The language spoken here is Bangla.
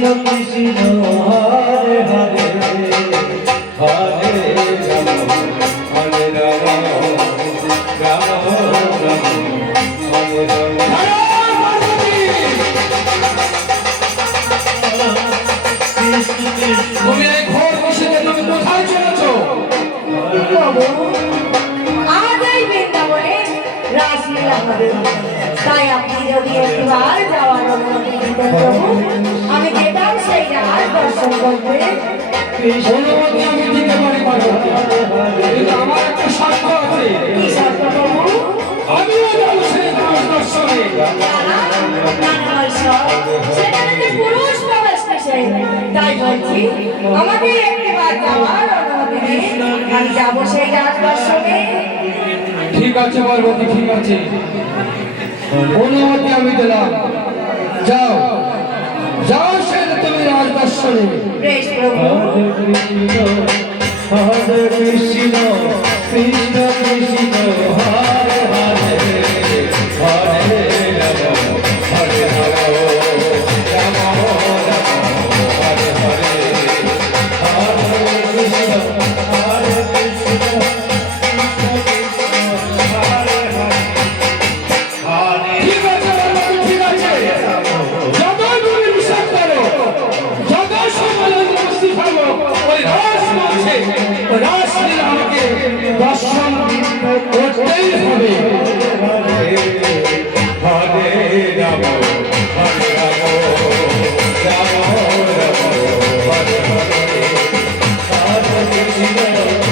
কৃষ্ণ কৃষ্ণ হরে হরে হরে রাম হরে রাম রাম রাম হরে তুমি এই ঘোর বসে তুমি কোথায় চলেছ? আজ এই বৃন্দাবনে রাসলীলা হবে, তাই আপনি যদি একবার যাওয়ার অনুমতি দিতেন প্রভু, আমি যেতাম সেই রাস দর্শন করতে। অনুমতি আমি দিতে পারি কিন্তু আমার একটা শর্ত আছে। কি শর্ত প্রভু? আমিও যাবো সেই রাস দর্শনে। সেখানে যে পুরুষ প্রবেশ নিষেধ, তাই বলছি আমাকে একবার যাওয়ার অনুমতি দিন, আমি যাবো সেই রাস দর্শনে। ঠিক আছে পার্বতী, ঠিক আছে, অনুমতি আমি দিলাম। যাও যাও, সে তুমি রাজ দর্শনে। বেশ প্রভু। হরে কৃষ্ণ কৃষ্ণ কৃষ্ণ হরে হরে হরে রাম হরে রাম রাম রাম হরে হরে হরে কৃষ্ণ হরে কৃষ্ণ ঠিক আছে পার্বতী, ঠিক আছে, যত তুমি বিশ্বাস করো, যত সময় উপস্থিত হবো ওই রাস মঞ্চে, ওই রাসলীলা আমাকে দর্শন করতেই হবে। হরে রাম হরে রাম রাম রাম হরে হরে হরে কৃষ্ণ